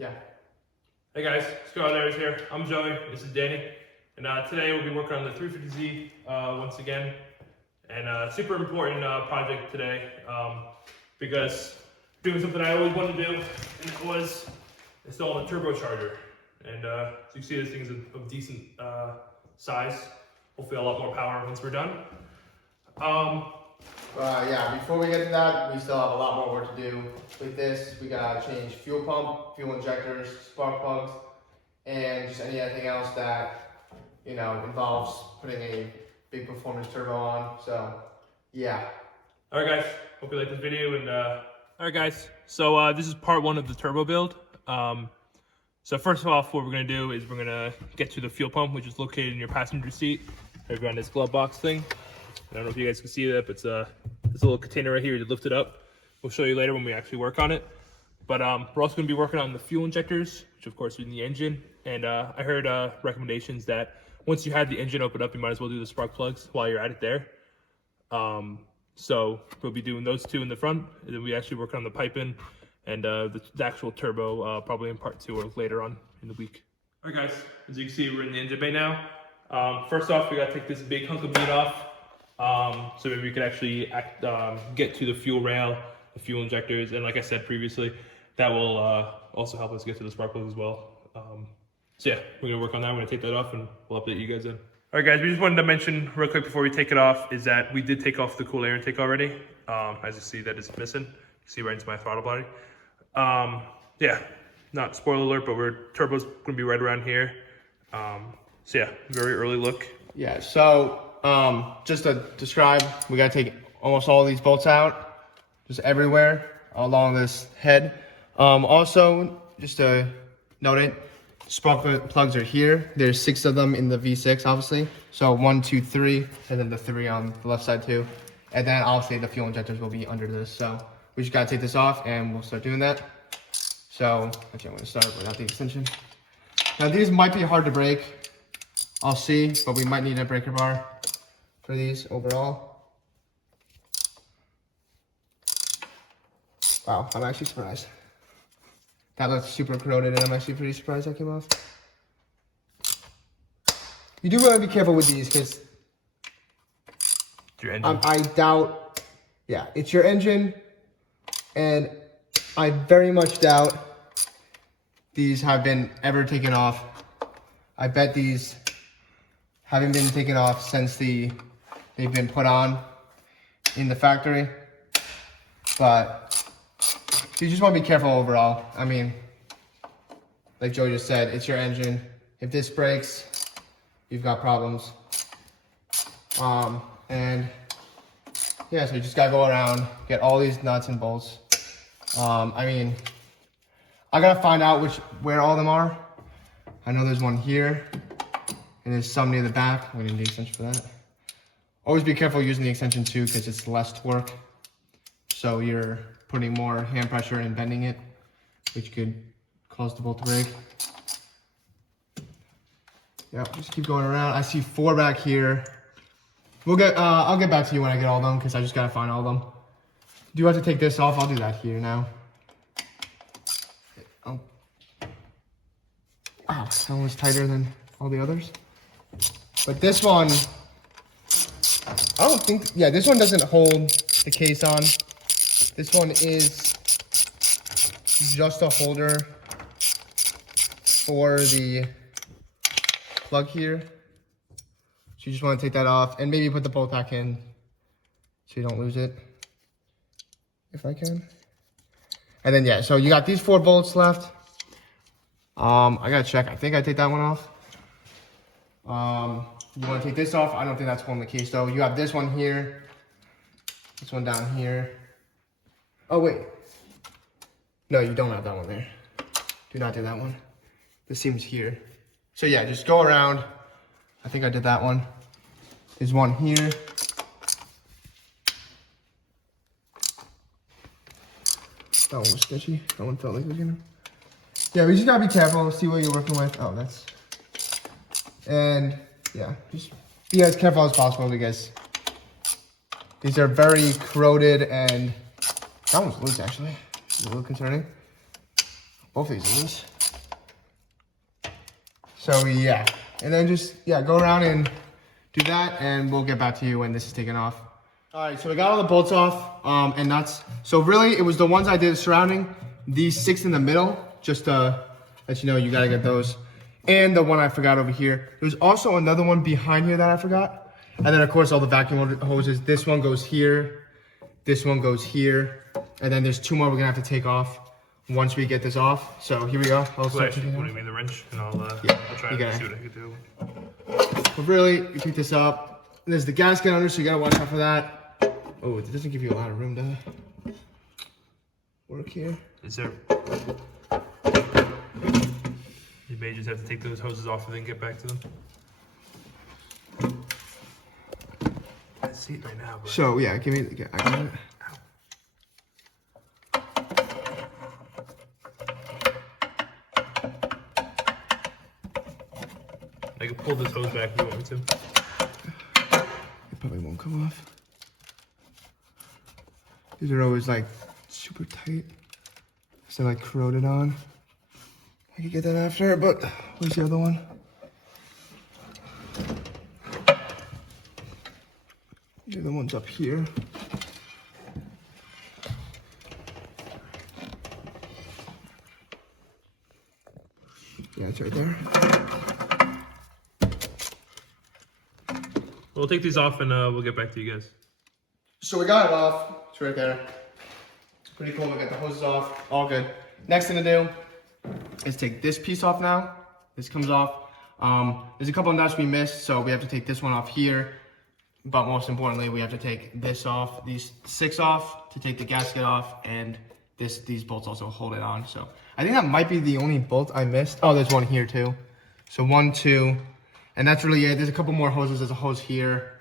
Yeah. Hey guys, Scott Ayers here. I'm Joey. This is Danny, and today we'll be working on the 350Z once again. And super important project today because doing something I always wanted to do, and it was installing a turbocharger. And so you see, this thing's of decent size. Hopefully, a lot more power once we're done. Yeah, before we get to that, we still have a lot more work to do with this. We gotta change fuel pump, fuel injectors, spark plugs, and just anything else that, involves putting a big performance turbo on. So, yeah. All right, guys. Hope you like this video. And all right, guys. So this is part one of the turbo build. So first off, what we're gonna do is we're gonna get to the fuel pump, which is located in your passenger seat, right around this glove box thing. I don't know if you guys can see that, but it's this little container right here to lift it up. We'll show you later when we actually work on it. But we're also going to be working on the fuel injectors, which of course are in the engine. And I heard recommendations that once you have the engine open up, you might as well do the spark plugs while you're at it there. So we'll be doing those two in the front, and then we actually work on the piping and the actual turbo probably in part 2 or later on in the week. All right, guys, as you can see, we're in the engine bay now. First off, we got to take this big hunk of meat off. So maybe we could actually get to the fuel rail, the fuel injectors, and like I said previously, that will also help us get to the spark plugs as well. So yeah, we're gonna work on that. We're gonna take that off and we'll update you guys then. All right, guys, we just wanted to mention real quick before we take it off is that we did take off the cool air intake already. As you see, that is missing. You see right into my throttle body. Yeah, not spoiler alert, but turbo's gonna be right around here. So yeah, very early look. Yeah, so just to describe, we gotta take almost all of these bolts out, just everywhere along this head. Also, just to note it, spark plugs are here. There's 6 of them in the V6, obviously. So 1, 2, 3, and then the 3 on the left side too. And then obviously the fuel injectors will be under this. So we just gotta take this off and we'll start doing that. So actually I'm gonna start without the extension. Now these might be hard to break. I'll see, but we might need a breaker bar for these overall. Wow, I'm actually surprised. That looks super corroded and I'm actually pretty surprised that came off. You do want to be careful with these because I doubt, yeah, it's your engine, and I very much doubt these have been ever taken off. I bet these haven't been taken off since they've been put on in the factory. But you just want to be careful overall. I mean, like Joe just said, it's your engine. If this breaks, you've got problems. And yeah, so you just gotta go around, get all these nuts and bolts. I mean, I gotta find out where all of them are. I know there's one here, and there's some near the back. We need the extension for that. Always be careful using the extension too, because it's less torque. So you're putting more hand pressure and bending it, which could cause the bolt to break. Yeah, just keep going around. I see 4 back here. I'll get back to you when I get all of them, because I just gotta find all of them. Do you have to take this off? I'll do that here now. Oh. Wow, that one was tighter than all the others. But this one, I don't think, yeah, this one doesn't hold the case on. This one is just a holder for the plug here. So you just want to take that off and maybe put the bolt back in so you don't lose it, if I can. And then, yeah, so you got these 4 bolts left. I gotta check. I think I take that one off. You want to take this off? I don't think that's holding the case though. You have this one here, this one down here. Oh wait, no, you don't have that one there. Do not do that one. This seam's here. So yeah, just go around. I think I did that one. There's one here. That one was sketchy. That one felt like it was gonna. Yeah, we just gotta be careful, see what you're working with. Oh, that's. And yeah, just be as careful as possible because these are very corroded, and that one's loose actually. It's a little concerning. both of these are this. So yeah, and then just, yeah, go around and do that, and we'll get back to you when this is taken off. All right, so we got all the bolts off and nuts. So really, it was the ones I did surrounding, these 6 in the middle, just to let you know you gotta get those. And the one I forgot over here. There's also another one behind here that I forgot. And then of course all the vacuum hoses. This one goes here, this one goes here, and then there's 2 more we're gonna have to take off once we get this off. So here we go. I'll start putting me the wrench, and I'll try and see what I can do. But really, you pick this up. There's the gasket under, so you gotta watch out for that. Oh, it doesn't give you a lot of room to work here. Is there? You may just have to take those hoses off and then get back to them. I see it right now. But... So yeah, give me. I got it. I can pull this hose back if you want me to. It probably won't come off. These are always like super tight. So like corroded on. I could get that after, but where's the other one? The other one's up here. Yeah, it's right there. We'll take these off and we'll get back to you guys. So we got it off. It's right there. It's pretty cool. We got the hoses off. All good. Next thing to do is take this piece off now. This comes off. There's a couple of nuts we missed, so we have to take this one off here. But most importantly, we have to take this off, these 6 off, to take the gasket off, and these bolts also hold it on. So I think that might be the only bolt I missed. Oh, there's one here too. So 1, 2, and that's really it. There's a couple more hoses. There's a hose here,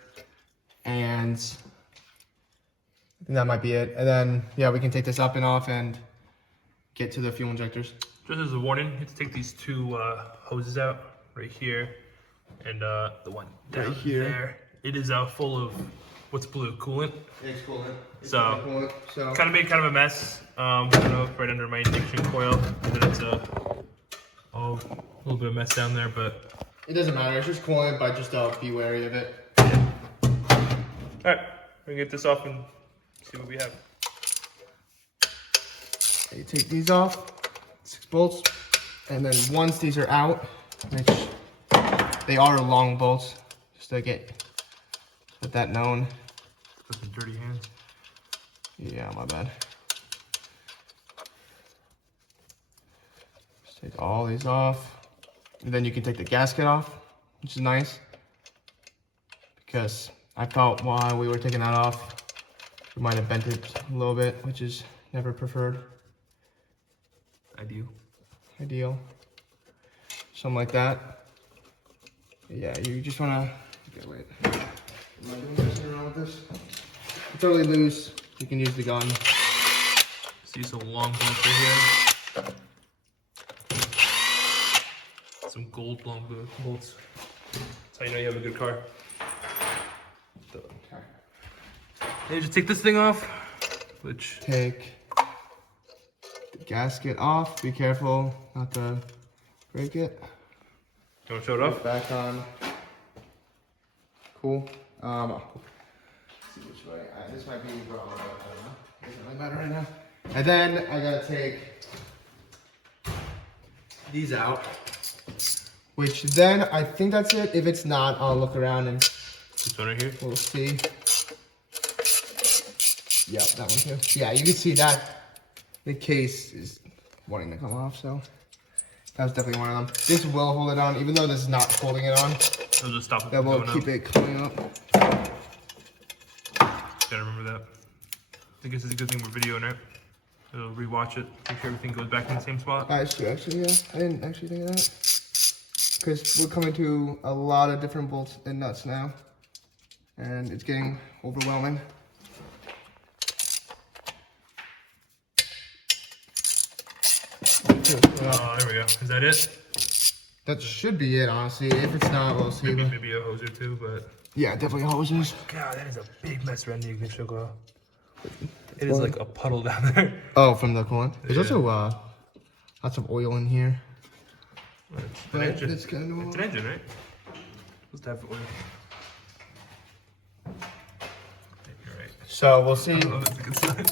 and I think that might be it. And then, yeah, we can take this up and off and get to the fuel injectors. Just as a warning, you have to take these 2 hoses out right here, and the one down right here. There. It is full of what's blue coolant. It's coolant. So kind of made kind of a mess. I don't know, right under my injection coil. And then it's a little bit of mess down there, but it doesn't matter. It's just coolant, but just be wary of it. Yeah. All right, we can get this off and see what we have. You take these off, 6 bolts, and then once these are out, which they are long bolts, just to get that known. With the dirty hands. Yeah, my bad. Just take all these off, and then you can take the gasket off, which is nice, because I felt while we were taking that off, we might have bent it a little bit, which is never preferred. Ideal. Something like that. Yeah, you just wanna, wait. Am I doing messing around with this? It's totally loose. You can use the gun. See some long bolts right here. Some gold long bolts. That's how you know you have a good car. Okay. And you just take this thing off, which... Take the gasket off. Be careful not to break it. You want to show it off? Back on. Cool. Let's see which way. This might be wrong, but I don't know. Doesn't really matter right now. And then I gotta take these out. Which then I think that's it. If it's not, I'll look around and this one right here. We'll see. Yeah, that one too. Yeah, you can see that the case is wanting to come off, so that was definitely one of them. This will hold it on, even though this is not holding it on. It'll just stop it. That will keep it coming up. Gotta remember that. I guess it's a good thing we're videoing it. It'll rewatch it, make sure everything goes back in the same spot. Actually, yeah. I didn't actually think of that. Because we're coming to a lot of different bolts and nuts now. And it's getting overwhelming. Oh, there we go. Is that it? That should be it, honestly. If it's not, we'll see. Maybe a hose or two, but... Yeah, definitely hoses. God, that is a big mess, Randy. You can show go. It is like a puddle down there. Oh, from the coolant? There's also Lots of oil in here. It's an engine. It's kind of normal. It's an engine, right? Supposed to have oil. You're right. So we'll see. That's a good sign.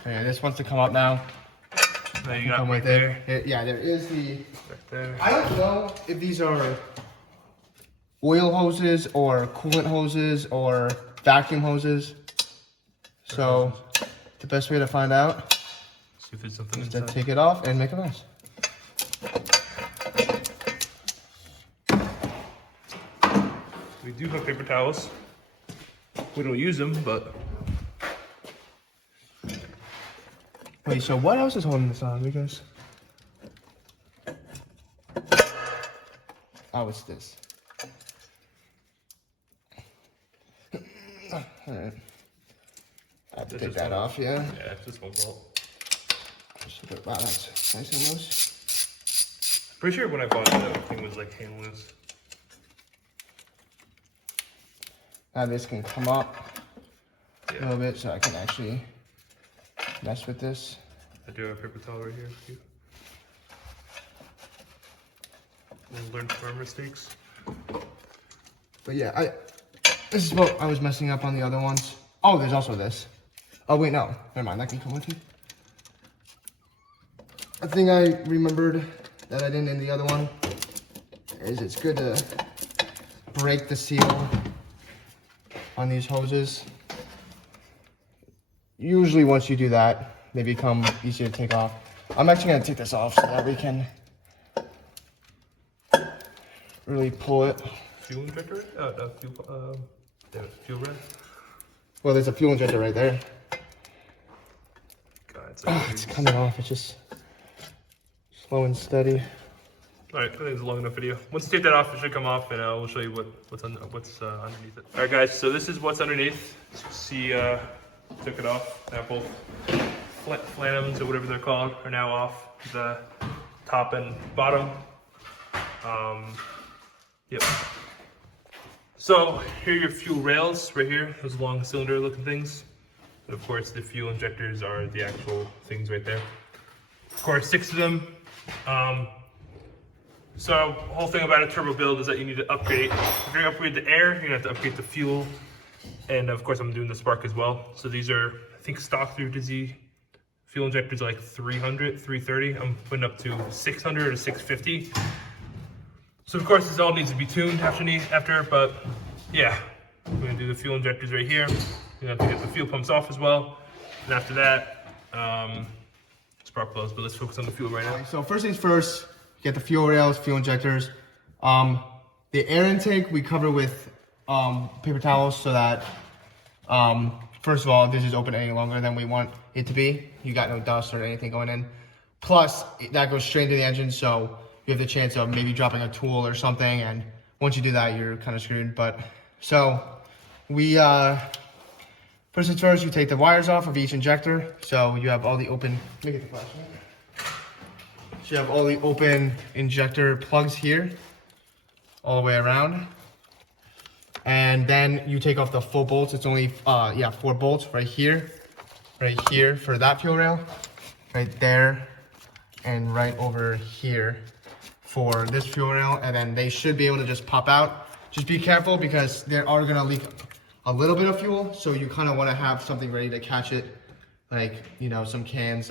Okay, this wants to come up now. No, you got Come right right there. Yeah, there is the. Right there. I don't know if these are oil hoses or coolant hoses or vacuum hoses. So the best way to find out See if there's something is to inside. take it off and make a mess. We do have paper towels. We don't use them, but Wait, so what else is holding this on? Because oh, it's this. All right. I have to take that off, yeah. yeah, it's just one bolt. Wow, that's nice and loose. Pretty sure when I bought it, that thing was like hand loose. Now this can come up a Yeah, little bit so I can actually mess with this. I do have a paper towel right here for you. We'll learn from our mistakes. But yeah, this is what I was messing up on the other ones. Oh, there's also this. Oh wait, no, never mind, that can come with it. A thing I remembered that I didn't in the other one is it's good to break the seal on these hoses. Usually once you do that, they become easier to take off. I'm actually gonna take this off so that we can really pull it. Fuel injector? Fuel red? Well, there's a fuel injector right there. God, it's Oh, like it's coming off, it's just slow and steady. Alright, I think it's a long enough video. Once you take that off, it should come off, and we'll show you what's underneath it. Alright guys, so this is what's underneath. As you see, took it off. Now both flams, or whatever they're called, are now off. The top and bottom. Yep. So, here are your fuel rails, right here. Those long cylinder looking things. And of course, the fuel injectors are the actual things right there. Of course, 6 of them. So the whole thing about a turbo build is that you need to upgrade. If you're gonna upgrade the air, you're gonna have to upgrade the fuel. And of course I'm doing the spark as well. So these are, I think stock through Dizzy fuel injectors are like 300, 330. I'm putting up to 600 or 650. So of course this all needs to be tuned after, but yeah. We're gonna do the fuel injectors right here. You're gonna have to get the fuel pumps off as well. And after that, spark plugs, but let's focus on the fuel right now. So first things first, get the fuel rails, fuel injectors. The air intake we cover with paper towels so that, first of all, if this is open any longer than we want it to be, you got no dust or anything going in. Plus, that goes straight into the engine, so you have the chance of maybe dropping a tool or something, and once you do that, you're kind of screwed. But, so, we, first things first, you take the wires off of each injector, so you have all the open, let me get the flashlight. So you have all the open injector plugs here, all the way around. And then you take off the full bolts. It's only, 4 bolts right here for that fuel rail, right there, and right over here for this fuel rail. And then they should be able to just pop out. Just be careful because they are gonna leak a little bit of fuel. So you kind of wanna have something ready to catch it. Like, you know, some cans,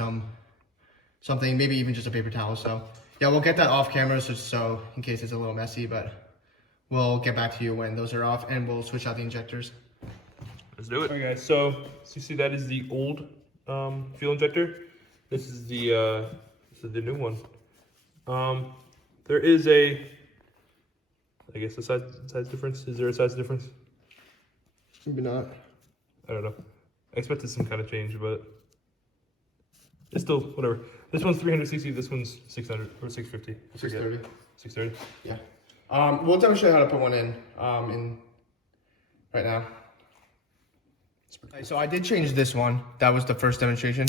something, maybe even just a paper towel. So yeah, we'll get that off camera so in case it's a little messy, but we'll get back to you when those are off and we'll switch out the injectors. Let's do it. All right guys, so you see that is the old fuel injector. This is the new one. There is a, I guess a size difference. Is there a size difference? Maybe not. I don't know. I expected some kind of change, but it's still whatever. This one's 360, this one's 600 or 650. 630. 630. Yeah. We'll demonstrate how to put one in right now. So I did change this one. That was the first demonstration.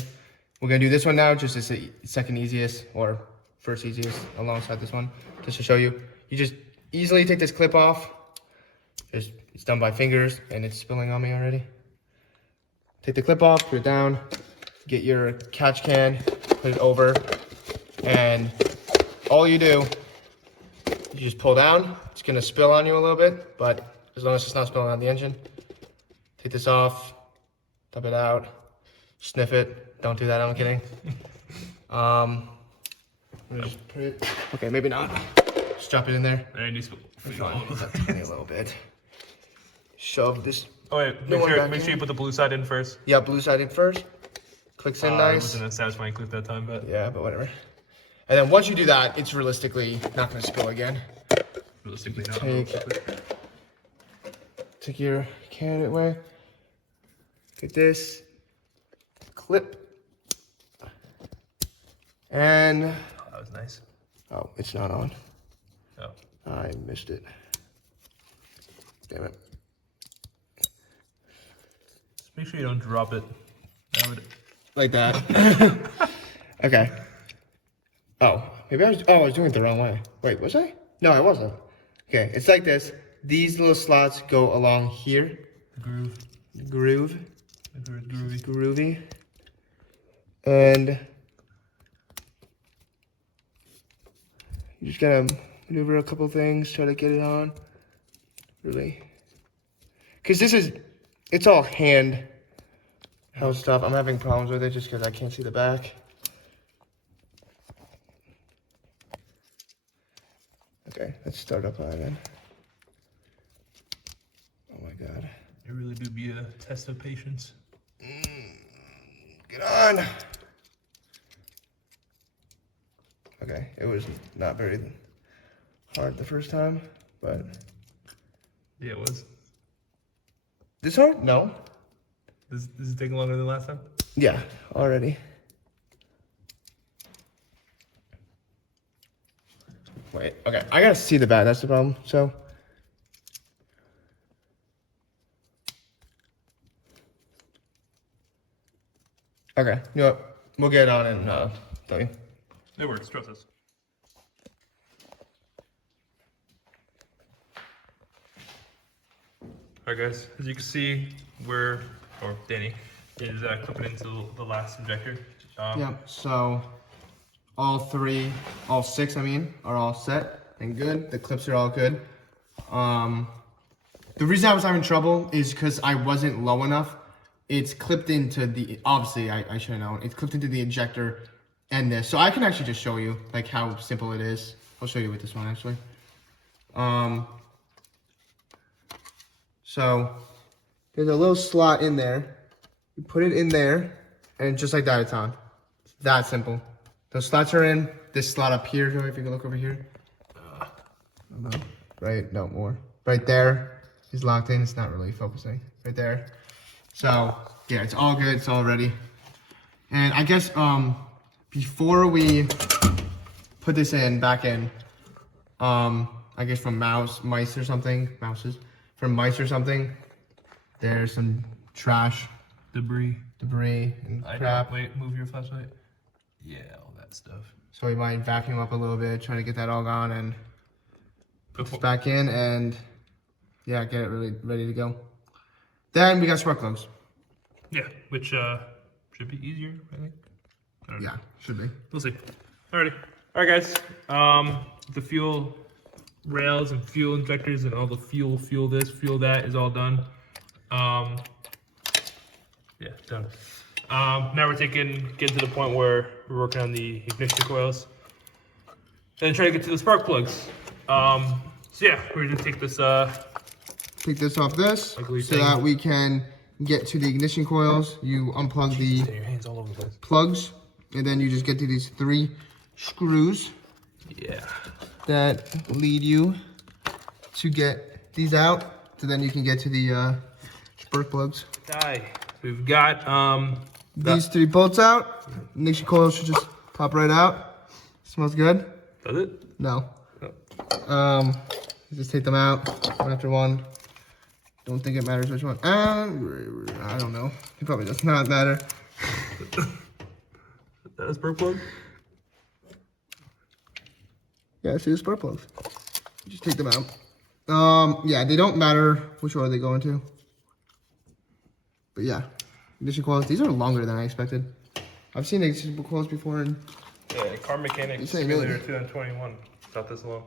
We're gonna do this one now, just as the second easiest or first easiest alongside this one, just to show you. You just easily take this clip off. It's done by fingers and it's spilling on me already. Take the clip off, put it down, get your catch can, put it over, And all you do, you just pull down. It's gonna spill on you a little bit, but as long as it's not spilling on the engine, take this off, dump it out, sniff it. Don't do that, I'm kidding. Let me just put it, okay, maybe not. Just drop it in there. And It's fine, it's up to me a little bit. Shove this. Oh wait, make sure you put the blue side in first. Yeah, blue side in first. Clicks in nice. It wasn't a satisfying clip that time, but yeah, but whatever. And then once you do that, it's realistically not gonna spill again. Realistically, not. Take your candidate away. Get this clip. And that was nice. oh, it's not on. Oh, I missed it. Damn it. Just make sure you don't drop it. That would... Like that. Okay. Oh, maybe I was doing it the wrong way. Wait, was I? No, I wasn't. Okay, it's like this. These little slots go along here. The Groove. groovy. Groovy. And you just gotta maneuver a couple things, try to get it on. Really. Because it's all hand held stuff. I'm having problems with it just because I can't see the back. Okay, let's start up high then. Oh my god. It really do be a test of patience. Get on! Okay, it was not very hard the first time, but... Yeah, it was. This hard? No. This is taking longer than last time? Yeah, already. Wait, okay, I gotta see the back, that's the problem, so. Okay, you know what, we'll get it on and tell you. It works, trust us. Alright guys, as you can see, Danny is clipping into the last injector. Yeah, so all six, are all set and good. The clips are all good. The reason I was having trouble is because I wasn't low enough. It's clipped into the, obviously I should have known, it's clipped into the injector and this. So I can actually just show you like how simple it is. I'll show you with this one actually. So there's a little slot in there. You put it in there and just like that it's on. It's that simple. Those slots are in. This slot up here, Joey, if you can look over here. Right, no more. Right there is locked in. It's not really focusing. Right there. So yeah, it's all good. It's all ready. And I guess before we put this back in, I guess from mice or something, there's some trash, debris and crap. Wait, move your flashlight. Yeah, all that stuff. So we might vacuum up a little bit, try to get that all gone and put this back in and yeah, get it really ready to go. Then we got spark plugs. Yeah, which should be easier, I think. Yeah, should be. We'll see. Alrighty. Alright guys, the fuel rails and fuel injectors and all the fuel this, fuel that is all done. Yeah, done. Now we're getting to the point where we're working on the ignition coils and try to get to the spark plugs. So yeah, we're gonna take this off this so that we can get to the ignition coils. You unplug the your hands all over the place. Plugs, and then you just get to these 3 screws. Yeah. That lead you to get these out, so then you can get to the spark plugs. We've got these 3 bolts out. Ignition coils should just pop right out. Smells good. Does it? No. Oh. Just take them out one after one. Don't think it matters which one. I don't know. It probably does not matter. That is spark plug? Yeah, see the spark plugs. Just take them out. Yeah, they don't matter which order they go into. But yeah, ignition coils. These are longer than I expected. I've seen ignition coils before, and Yeah, Car Mechanics Simulator 2021. Not this long.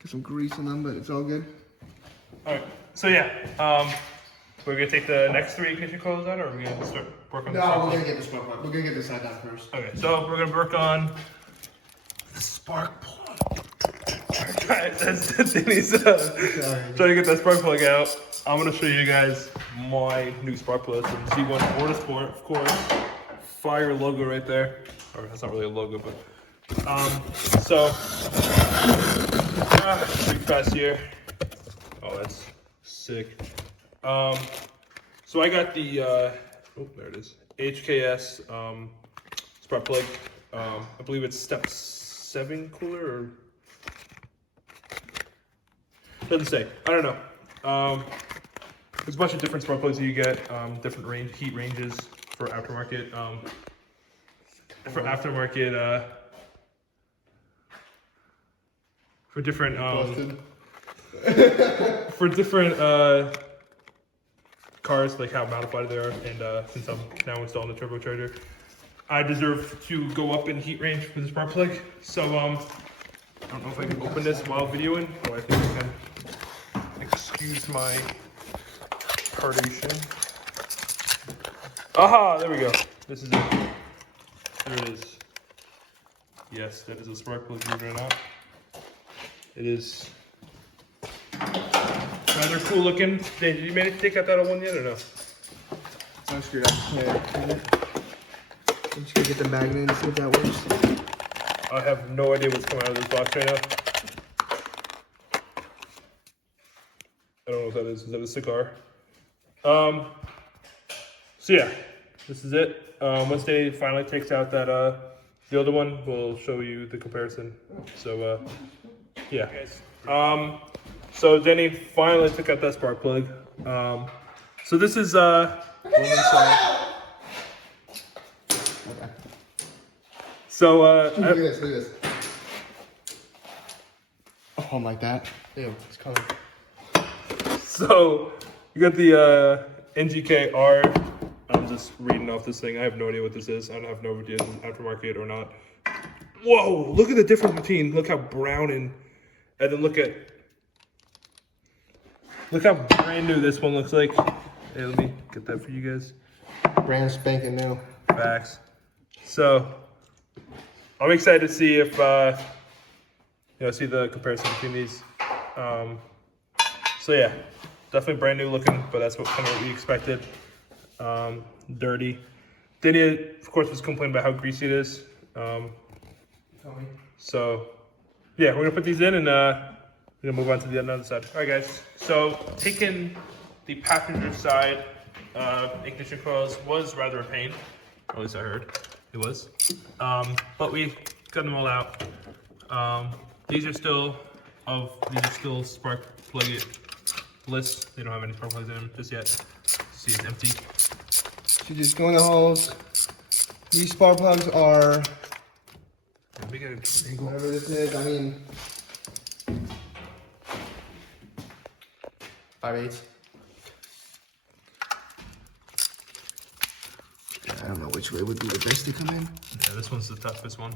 Get some grease in them, but it's all good. All right. So yeah, we're gonna take the next 3 kitchen coils out, or are we gonna start work on the No, we're gonna get the spark plug. We're gonna get this side down first. Okay, so we're gonna work on the spark plug. That's Danny's trying to get that spark plug out. I'm gonna show you guys my new spark plug from Z1 Motorsport, of course. Fire logo right there, or that's not really a logo, but pretty fast here. Oh, that's sick. So I got the oh, there it is, HKS spark plug. I believe it's step 7 cooler, or doesn't say. I don't know. There's a bunch of different spark plugs that you get, different heat ranges for aftermarket. For different cars, like how modified they are, and since I'm now installing the turbocharger, I deserve to go up in heat range for the spark plug. So I don't know if I can open this while videoing, or I think I can. Excuse my tardation. Aha, there we go. This is it. There it is. Yes, that is a spark plug, believe it or not. It is rather cool looking. Did you manage to take out that old one yet, or no? I'm screwed up. Yeah. I'm just gonna get the magnet and see if that works. I have no idea what's coming out of this box right now. I don't know what that is. Is that a cigar? So yeah, this is it. Once they finally takes out that the other one, we'll show you the comparison. So yeah. So Denny finally took out that spark plug. So this is so look at this, look at this. Oh, like that. Ew, it's color. So you got the NGK R. I'm just reading off this thing. I have no idea what this is. I don't have no idea if it's aftermarket or not. Whoa! Look at the difference between. Look how brown and then look how brand new this one looks like. Hey, let me get that for you guys. Brand spanking new. Facts. So I'm excited to see if see the comparison between these. So yeah, definitely brand new looking, but that's kind of what we expected. Dirty. Then it, of course, was complaining about how greasy it is. So yeah, we're gonna put these in and we're gonna move on to the other side. All right, guys. So taking the passenger side ignition coils was rather a pain. Or at least I heard it was. But we got them all out. These are still spark plug-less. They don't have any spark plugs in them just yet. See, it's empty. So just go in the holes. These spark plugs are whatever this is. I mean, 5/8. I don't know which way would be the best to come in. Yeah, this one's the toughest one.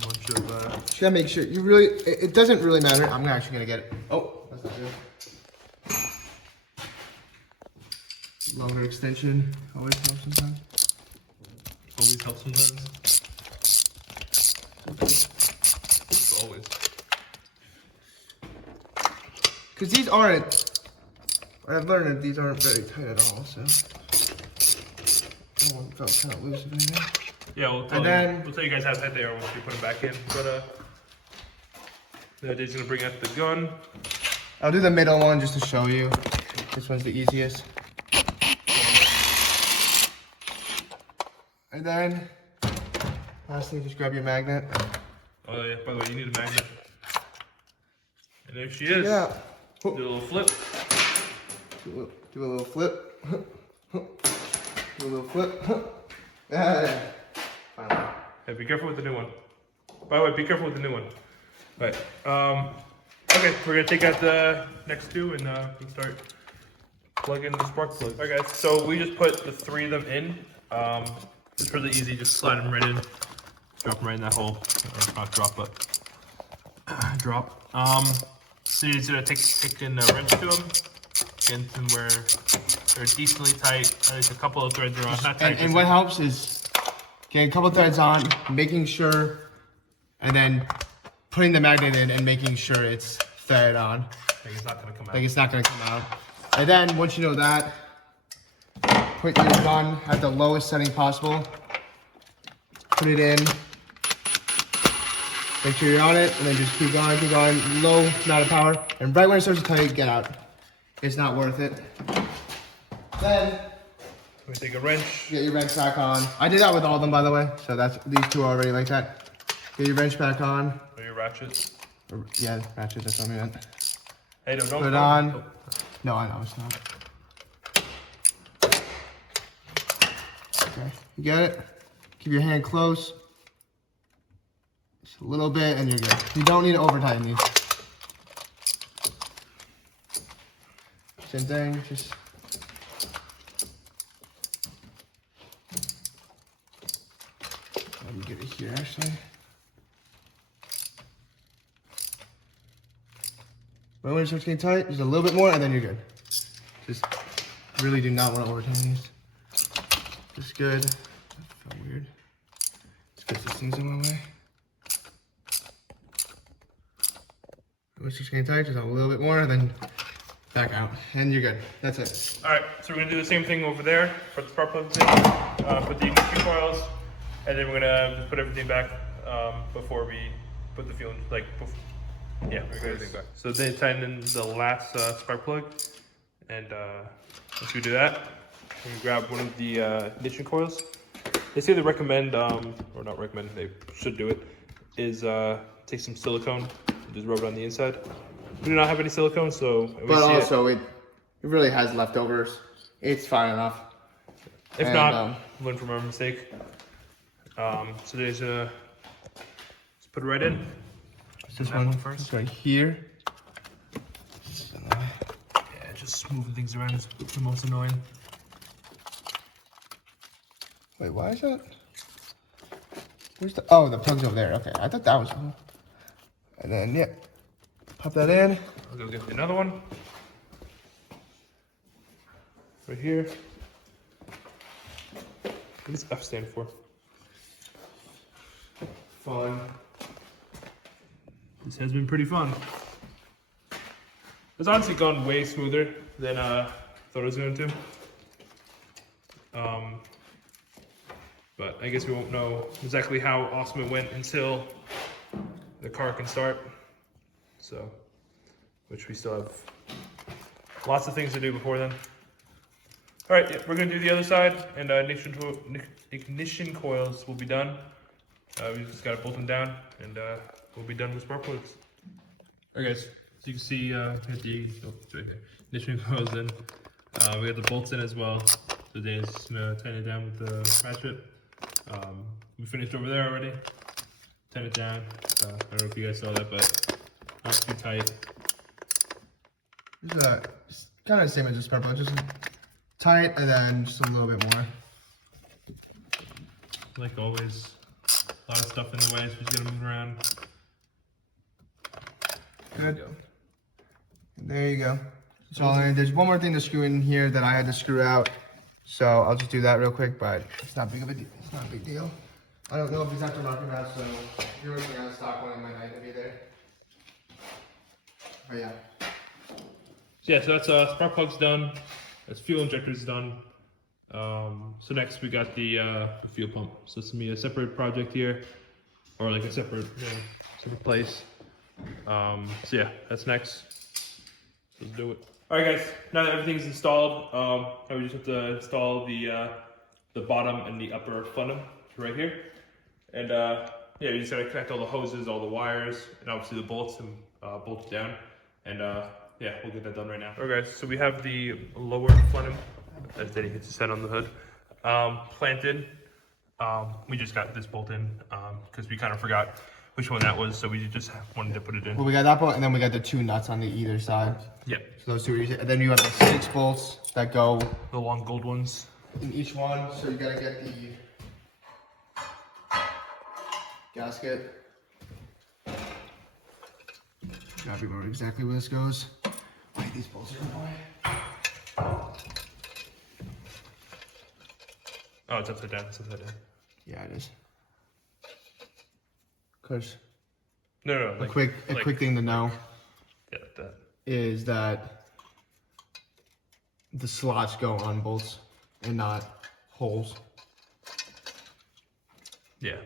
Bunch of just gotta make sure you really. It doesn't really matter. I'm actually gonna get it. Oh, that's not good. Longer extension always helps sometimes. Always helps sometimes. Always. Because these aren't. I've learned that these aren't very tight at all. So. Oh, it felt kind of loose right now. Yeah, we'll tell you guys how tight they are once we put them back in. But now Dave's gonna bring out the gun. I'll do the middle one just to show you. This one's the easiest. And then, lastly, just grab your magnet. Oh yeah, by the way, you need a magnet. And there she is. Yeah. Do a little flip. Do a little flip. Do a little flip. Yeah. Finally. Hey, be careful with the new one. By the way, be careful with the new one. Right. Okay, we're gonna take out the next two and we can start plugging the spark plug. All right, guys. So we just put the 3 of them in. It's really easy. Just slide them right in. Drop them right in that hole, or not drop, but drop. So you're just gonna take in a wrench to them, get them where they're decently tight. At least a couple of threads are on. Not tight. And what helps is getting a couple of threads on, making sure, and then putting the magnet in and making sure it's threaded on. Like it's not gonna come out. Like it's not gonna come out. And then once you know that, put your gun at the lowest setting possible. Put it in. Make sure you're on it, and then just keep going, low amount of power. And right when it starts to tight, get out. It's not worth it. Then we take a wrench. Get your wrench back on. I did that with all of them, by the way. So these two are already like that. Get your wrench back on. Or your ratchet. Yeah, ratchet. That's what I meant. Hey, don't put it on. Oh. No, I know it's not. Okay, you got it. Keep your hand close. Just a little bit, and you're good. You don't need to over tighten these. Same thing. Just. Let me get it here, actually. Right when it starts getting tight, just a little bit more, and then you're good. Just really do not want to over tighten these. Just good. That felt weird. Just because this thing's in my way. When it's just getting tight, just a little bit more, and then back out, and you're good. That's it. All right, so we're gonna do the same thing over there for the spark plugs in, put the ignition coils, and then we're gonna just put everything back before we put the fuel, like, yeah, we're gonna everything back. So then tighten in the last spark plug, and once we do that, we grab one of the ignition coils. They say they recommend, or not recommend, they should do it, is take some silicone and just rub it on the inside. We do not have any silicone, so but also it really has leftovers. It's fine enough. If not, learn from our mistake. So there's let's put it right in. This one first. This right here. Yeah, just moving things around is the most annoying. Wait, why is that? Where's the? Oh, the plug's over there. Okay, I thought that was. And then yeah, pop that in. I'll go get another one. Right here. What does F stand for? Fun. This has been pretty fun. It's honestly gone way smoother than I thought it was going to. But I guess we won't know exactly how awesome it went until the car can start. So, which we still have lots of things to do before then. All right, yeah, we're gonna do the other side, and ignition coils will be done. We just gotta bolt them down, and we'll be done with spark plugs. All right, guys. So you can see we got the ignition coils in. We got the bolts in as well. So Dan's just gonna tighten it down with the ratchet. We finished over there already. Tighten it down. I don't know if you guys saw that, but not too tight. It's kind of the same as the spark plug, just tight and then just a little bit more. Like always, a lot of stuff in the way, so we just gotta move around. Good. There you go. It's all in. There's one more thing to screw in here that I had to screw out. So I'll just do that real quick, but it's not big of a deal. It's not a big deal. I don't know if it's aftermarket or not, so if you're working on a stock one, it might not be there. But yeah. So yeah, so that's spark plugs done. That's fuel injectors done. So next we got the fuel pump. So it's gonna be a separate project here, or like a separate separate place. So yeah, that's next. Let's do it. All right, guys. Now that everything's installed, we just have to install the bottom and the upper funnel right here, and yeah, you just gotta connect all the hoses, all the wires, and obviously the bolts and bolt it down, and yeah, we'll get that done right now. All right, guys. So we have the lower funnel, as Danny hits his head on the hood, planted. We just got this bolt in because we kind of forgot which one that was, so we just wanted to put it in. Well, we got that bolt, and then we got the two nuts on the either side. Yeah. So those two are easy. And then you have the 6 bolts that go The long gold ones. in each one. So you gotta get gasket. Gotta remember exactly where this goes. Wait, these bolts are in the way. Oh, it's upside down. It's upside down. Yeah, it is. Cause No, a quick thing to know yeah, like that. is that the slots go on bolts and not holes. Yeah.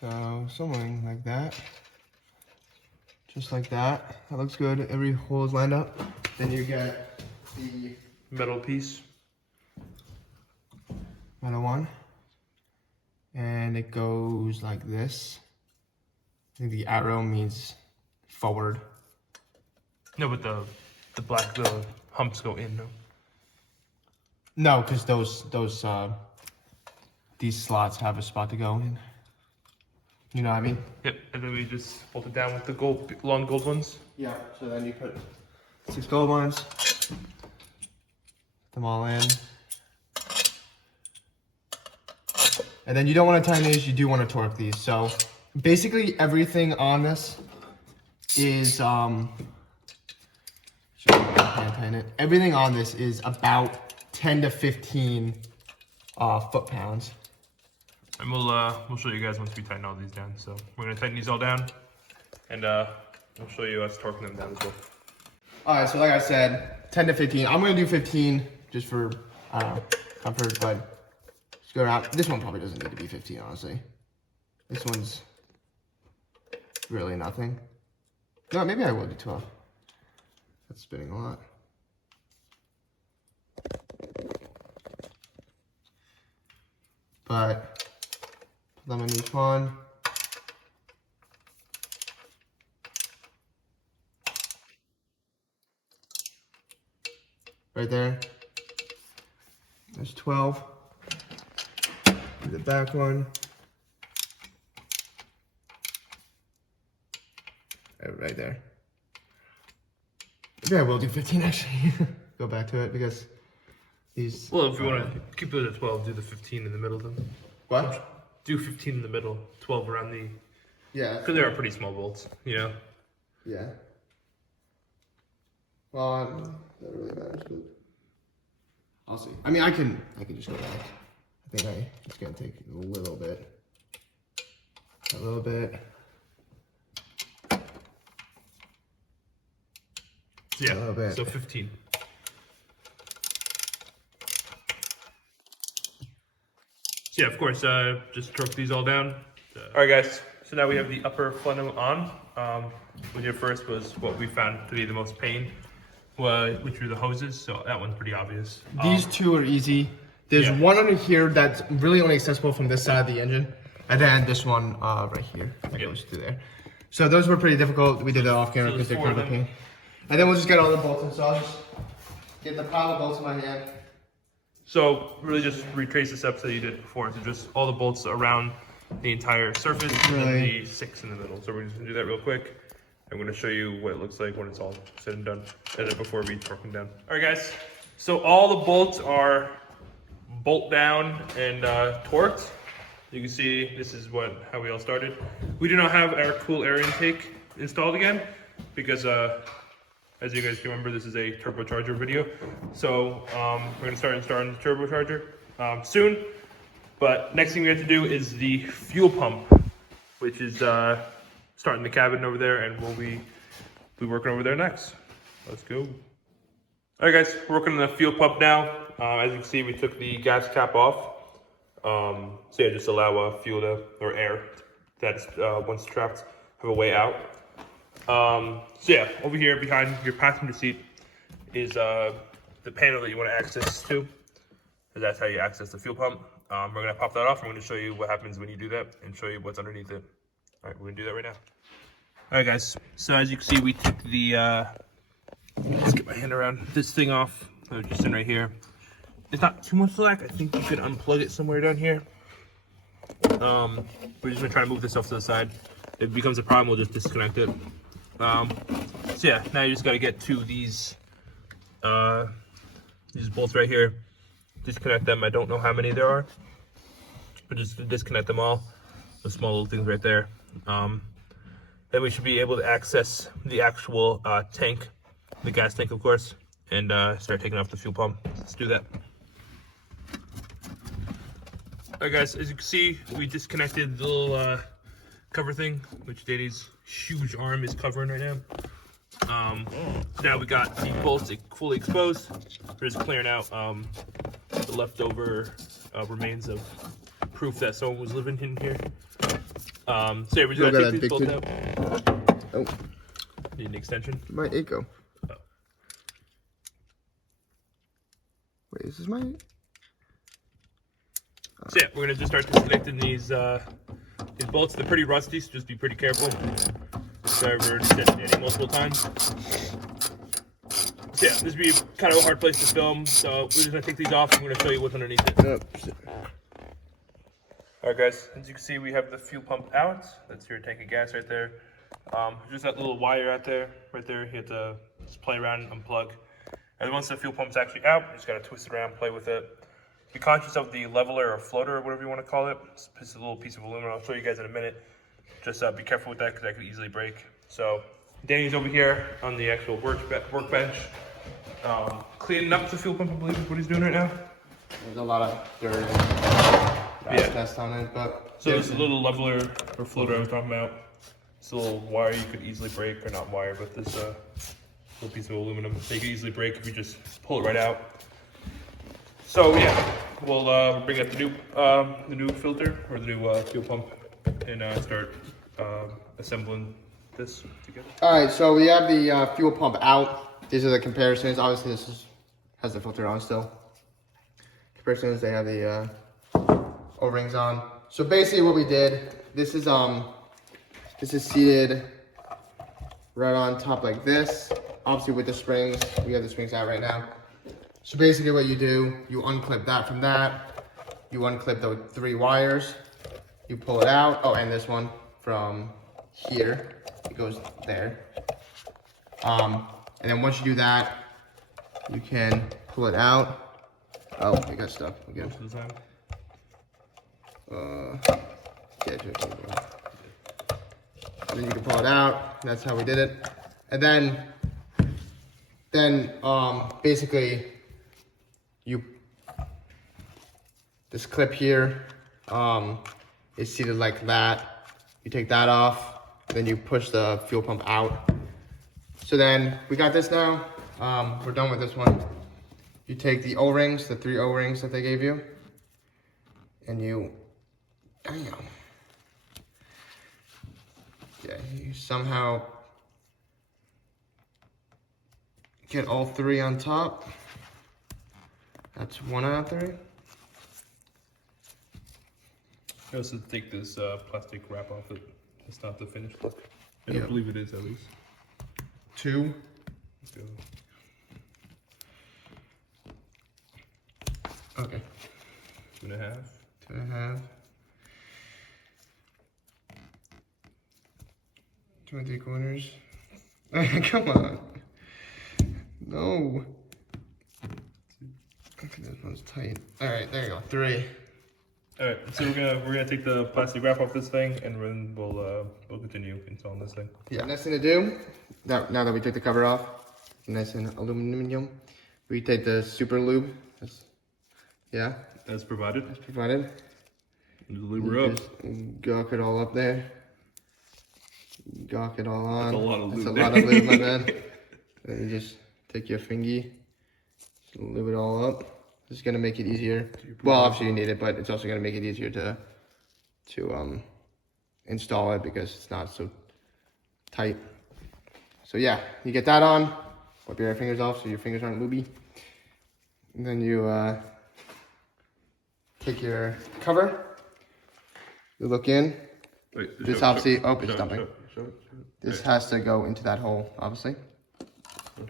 So something like that. Just like that. That looks good. Every hole is lined up. Then you get the Metal piece. metal one. And it goes like this. I think the arrow means forward. No, but the humps go in. No. No, because these slots have a spot to go in. You know what I mean? Yep. And then we just bolt it down with the long gold ones. Yeah. So then you put 6 gold ones. Put them all in. And then you don't want to tighten these, you do want to torque these. So basically everything on this is everything on this is about 10 to 15 foot-pounds. And we'll show you guys once we tighten all these down. So we're gonna tighten these all down, and we'll show you us torquing them down as well. All right, so like I said, 10 to 15. I'm gonna do 15 just for comfort, but just go around. This one probably doesn't need to be 15, honestly. This one's really nothing. No, maybe I will do 12. That's spinning a lot. But put them in each one. Right there. There's 12. Do the back one. Right there. Maybe I will do 15 actually. Go back to it because these. Well, if you want to keep it at 12, do the 15 in the middle then. What? Do 15 in the middle, 12 around the. Yeah. Because they are pretty small bolts, you know. Yeah. Well, that really matters, but I'll see. I mean, I can just go back. I think it's gonna take a little bit. A little bit. So, yeah. A little bit. So 15. So yeah, of course, just torque these all down. All right, guys. So now we have the upper plenum on. What we did first was what we found to be the most pain, which were the hoses. So that one's pretty obvious. These two are easy. There's one under here that's really only accessible from this side of the engine, and then this one right here that goes through there. So those were pretty difficult. We did that off camera because they're kind of a pain. And then we'll just get all the bolts in. So I'll just get the pile of bolts in my hand. So really just retrace the steps that you did before. So just all the bolts around the entire surface and then the 6 in the middle. So we're just gonna do that real quick. I'm gonna show you what it looks like when it's all said and done. And then before we torque them down. All right, guys. So all the bolts are bolt down and torqued. You can see this is how we all started. We do not have our cool air intake installed again because as you guys can remember, this is a turbocharger video. So we're gonna start installing the turbocharger soon. But next thing we have to do is the fuel pump, which is starting the cabin over there, and we'll be working over there next. Let's go. All right, guys, we're working on the fuel pump now. As you can see, we took the gas cap off. So yeah, just allow fuel or air that's once trapped have a way out. So yeah, over here behind your passenger seat is the panel that you want to access to. So that's how you access the fuel pump. We're gonna pop that off. I'm gonna show you what happens when you do that and show you what's underneath it. All right, we're gonna do that right now. All right, guys. So as you can see, we took the let's get my hand around this thing off. So it's just in right here. It's not too much slack. I think you could unplug it somewhere down here. We're just gonna try to move this off to the side. If it becomes a problem, we'll just disconnect it. So yeah, now you just gotta get to these bolts right here. Disconnect them. I don't know how many there are. but just to disconnect them all. The small little things right there. Then we should be able to access the actual tank, the gas tank, of course, and start taking off the fuel pump. Let's do that. Alright guys, as you can see, we disconnected the little cover thing, which Danny's huge arm is covering right now. Now we got the bolts fully exposed. We're just clearing out the leftover remains of proof that someone was living in here. So yeah, we're just gonna take these bolts out. Oh. Need an extension? My Eco. Oh. Wait, is this my? So yeah, we're gonna just start disconnecting these bolts. They're pretty rusty, so just be pretty careful. So I've already said Danny multiple times. So yeah, this would be kind of a hard place to film, so we're just gonna take these off and we're gonna show you what's underneath it. Alright guys, as you can see, we have the fuel pump out. That's your tank of gas right there. Just that little wire out there, right there. You have to just play around and unplug. And once the fuel pump's actually out, you just gotta twist it around, play with it. Be conscious of the leveler or floater or whatever you want to call it. It's just a little piece of aluminum. I'll show you guys in a minute. Just be careful with that because that could easily break. So Danny's over here on the actual workbench, cleaning up the fuel pump, I believe is what he's doing right now. There's a lot of dirt and dust on it, but so there's a little leveler or floater I was talking about. It's a little wire you could easily break, or not wire, but this little piece of aluminum. They could easily break if you just pull it right out. So yeah, we'll bring up the new filter or the new fuel pump and start assembling this together. All right, so we have the fuel pump out. These are the comparisons. Obviously, has the filter on still. Comparisons. They have the O-rings on. So basically, what we did. This is seated right on top like this. Obviously, with the springs, we have the springs out right now. So basically, what you do, you unclip that from that. You unclip the 3 wires. You pull it out. Oh, and this one from here. It goes there. And then once you do that, you can pull it out. Oh, it got stuck again. Most of the time. Yeah, and then you can pull it out. That's how we did it. And then basically, this clip here is seated like that. You take that off, then you push the fuel pump out. So then we got this now. We're done with this one. You take the O-rings, the 3 O-rings that they gave you, and you somehow get all 3 on top. That's 1 out of 3. I also take this plastic wrap off it. It's not the finished look. I don't believe it is, at least. 2. Let's go. Okay. 2.5. 2.5. 2 3/4. Come on. No. Okay, this one's tight. All right, there you go. 3. All right, so we're gonna take the plastic wrap off this thing, and then we'll continue installing this thing. Yeah. Next thing to do, now that we took the cover off, nice and aluminum, we take the super lube. As provided. As provided. And just lube her up. Just gawk it all up there. Gawk it all on. That's a lot of lube. That's a lot of lube, my bad. Then you just take your fingy, lube it all up. It's gonna make it easier. Well, obviously you need it, but it's also gonna make it easier to install it because it's not so tight. So yeah, you get that on. Wipe your fingers off so your fingers aren't lubey. And then you take your cover. You look in. Wait, This obviously, it's dumping. This has to go into that hole, obviously.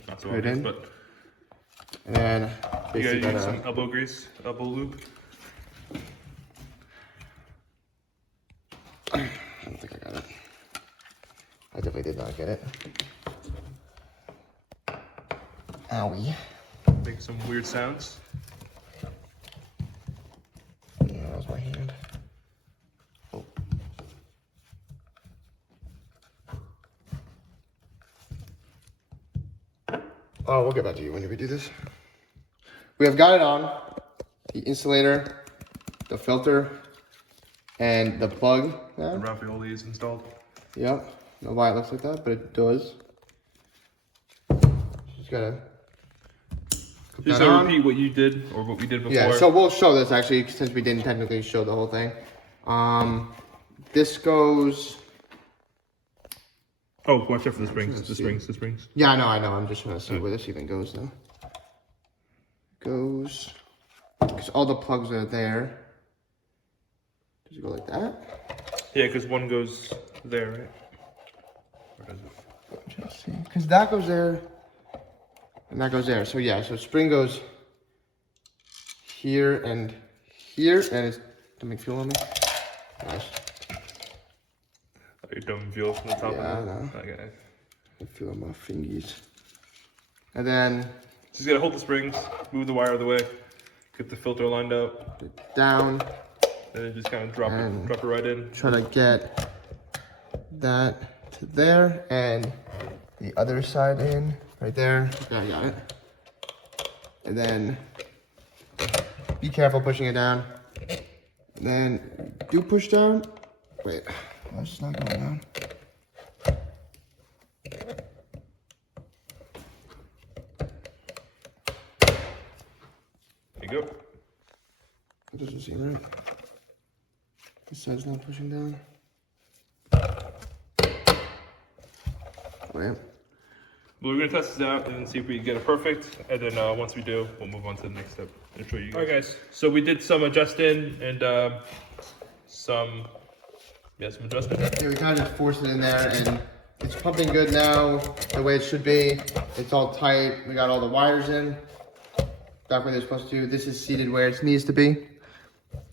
Not so Put it in. but And then you basically gotta use some elbow grease, elbow lube. I don't think I got it. I definitely did not get it. Owie. Make some weird sounds. Yeah, that was my hand. Oh, we'll get back to you when we do this. We have got it on, the insulator, the filter, and the plug. The ravioli is installed. Yep. I don't know why it looks like that, but it does. Just gotta just to repeat what you did or what we did before. Yeah, so we'll show this actually since we didn't technically show the whole thing. This goes. Oh, watch out for the springs. The springs. Yeah, I know. I'm just trying to see where this even goes now. Goes because all the plugs are there. Does it go like that? Yeah, because one goes there, right? Or does it? Just see, because that goes there, and that goes there. So yeah, so spring goes here, and it's dumping fuel on me. Nice. Oh, you're dumping fuel from the top. Yeah, of it? I know. Okay. I feel on my fingies. And then just gotta hold the springs, move the wire out of the way, get the filter lined up, down, and then just kind of drop it right in. Try to get that to there and the other side in right there. Okay, I got it. And then be careful pushing it down. And then do push down. Wait, that's just not going down. There you go. That doesn't seem right. This side's not pushing down. Oh, yeah. Well, we're gonna test this out and see if we get it perfect. And then once we do, we'll move on to the next step and show you guys. All right, guys. So we did some adjusting and some adjustment. Yeah, we kind of just forced it in there and it's pumping good now, the way it should be. It's all tight. We got all the wires in, back where they're supposed to. This is seated where it needs to be.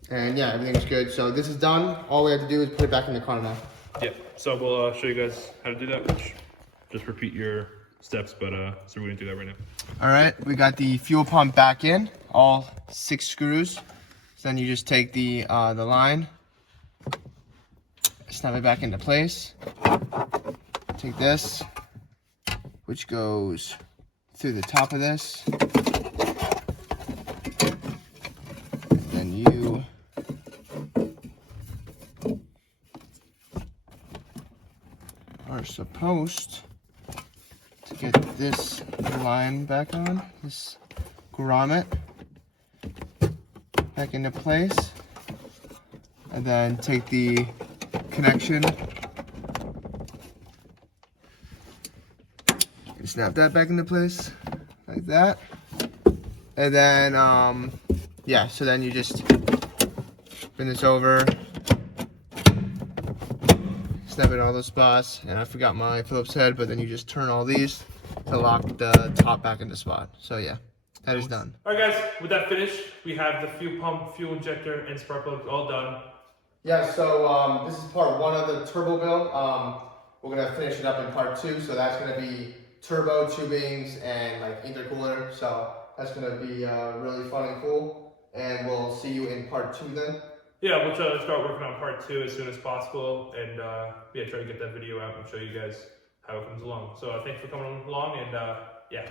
And yeah, everything's good. So this is done. All we have to do is put it back in the car now. Yeah, so we'll show you guys how to do that, which just repeat your steps, but so we're gonna do that right now. All right, we got the fuel pump back in, all 6 screws. So then you just take the line, snap it back into place. Take this, which goes through the top of this. And then you are supposed to get this line back on, this grommet back into place, and then take the connection and snap that back into place like that. And then yeah, so then you just bring this over, snap it in all those spots, and I forgot my Phillips head, but then you just turn all these to lock the top back into spot. So yeah, that is done. All right, guys, with that finished, we have the fuel pump, fuel injector, and spark plugs all done. Yeah, so this is part 1 of the turbo build. We're gonna finish it up in part 2, so that's gonna be turbo tubings and like intercooler. So that's gonna be really fun and cool. And we'll see you in part 2 then. Yeah, we'll try to start working on part 2 as soon as possible, and yeah, try to get that video out and show you guys how it comes along. So thanks for coming along, and yeah.